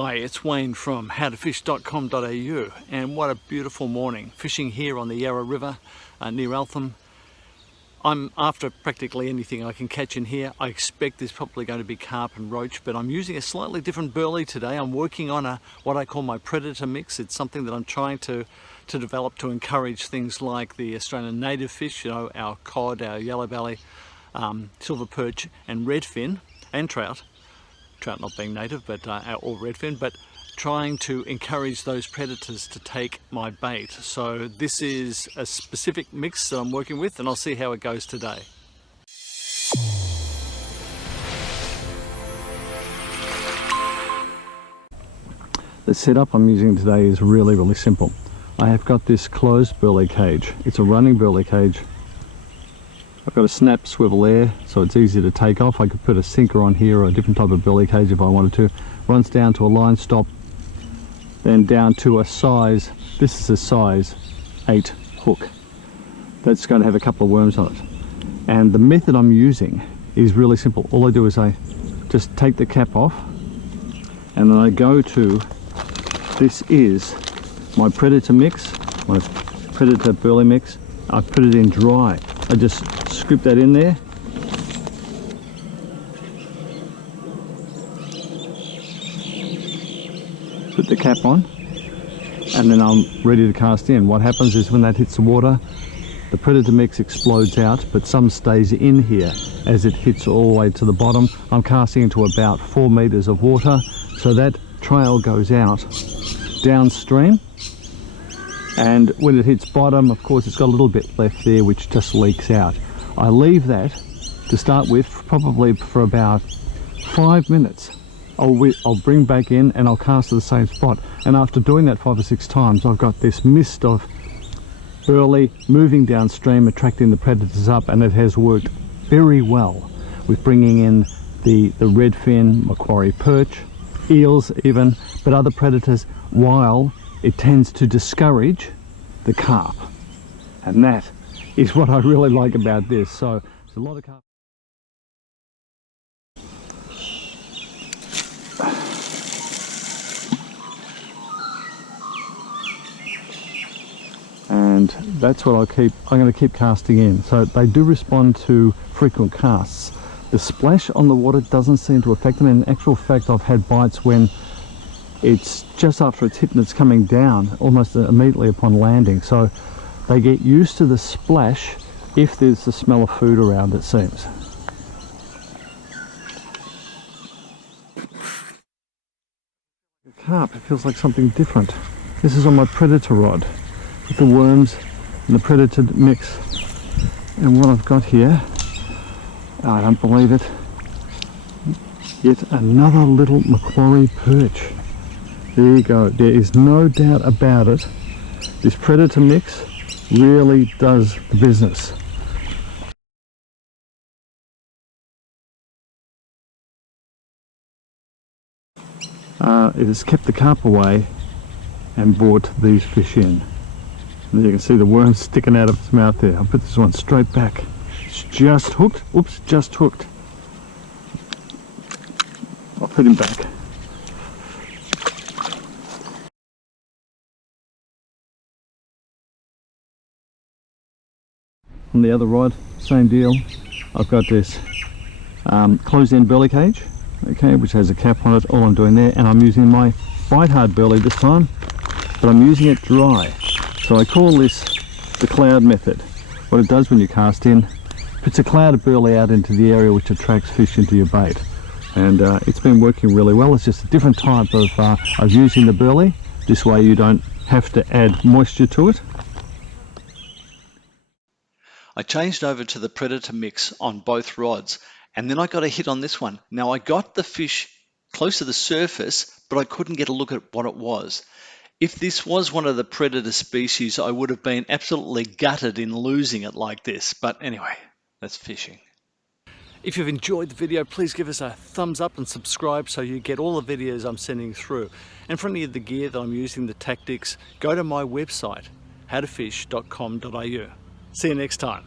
Hi, it's Wayne from howtofish.com.au, and what a beautiful morning fishing here on the Yarra River near Eltham. I'm after practically anything I can catch in here. I expect there's probably going to be carp and roach, but I'm using a slightly different berley today. I'm working on what I call my predator mix. It's something that I'm trying to develop to encourage things like the Australian native fish, you know, our cod, our yellow belly, silver perch and redfin and trout not being native, but or redfin, but trying to encourage those predators to take my bait. So this is a specific mix that I'm working with, and I'll see how it goes today. The setup I'm using today is really simple. I have got this closed berley cage. It's a running berley cage. I've got a snap swivel there, so it's easy to take off. I could put a sinker on here or a different type of berley cage if I wanted to. Runs down to a line stop, then down to a size, this is a size 8 hook. That's going to have a couple of worms on it. And the method I'm using is really simple. All I do is I just take the cap off, and then I go to, this is my predator mix, my predator berley mix. I put it in dry. I just scoop that in there, put the cap on, and then I'm ready to cast in. What happens is when that hits the water, the predator mix explodes out, but some stays in here as it hits all the way to the bottom. I'm casting into about 4 meters of water, so that trail goes out downstream. And when it hits bottom, of course, it's got a little bit left there which just leaks out. I leave that to start with probably for about 5 minutes. I'll bring back in and I'll cast to the same spot. And after doing that 5 or 6 times, I've got this mist of berley moving downstream, attracting the predators up, and it has worked very well with bringing in the redfin, Macquarie Perch, eels even, but other predators, while it tends to discourage the carp. And that is what I really like about this. So there's a lot of carp. And that's what I'm going to keep casting in. So they do respond to frequent casts. The splash on the water doesn't seem to affect them. In actual fact, I've had bites when it's just after it's hit and it's coming down almost immediately upon landing. So they get used to the splash if there's the smell of food around, it seems. The carp, it feels like something different. This is on my predator rod with the worms and the predator mix. And what I've got here, I don't believe it, yet another little Macquarie Perch. There you go. There is no doubt about it. This predator mix really does the business. It has kept the carp away and brought these fish in. And you can see the worm sticking out of its mouth there. I'll put this one straight back. It's just hooked. Oops, just hooked. I'll put him back. On the other rod, same deal. I've got this closed-end berley cage, okay, which has a cap on it. All I'm doing there, and I'm using my bite hard berley this time, but I'm using it dry. So I call this the cloud method. What it does when you cast in, puts a cloud of berley out into the area which attracts fish into your bait, and it's been working really well. It's just a different type of using the berley. This way you don't have to add moisture to it. I changed over to the predator mix on both rods, and then I got a hit on this one. Now I got the fish close to the surface, but I couldn't get a look at what it was. If this was one of the predator species, I would have been absolutely gutted in losing it like this. But anyway, that's fishing. If you've enjoyed the video, please give us a thumbs up and subscribe so you get all the videos I'm sending through. And for any of the gear that I'm using, the tactics, go to my website, howtofish.com.au. See you next time.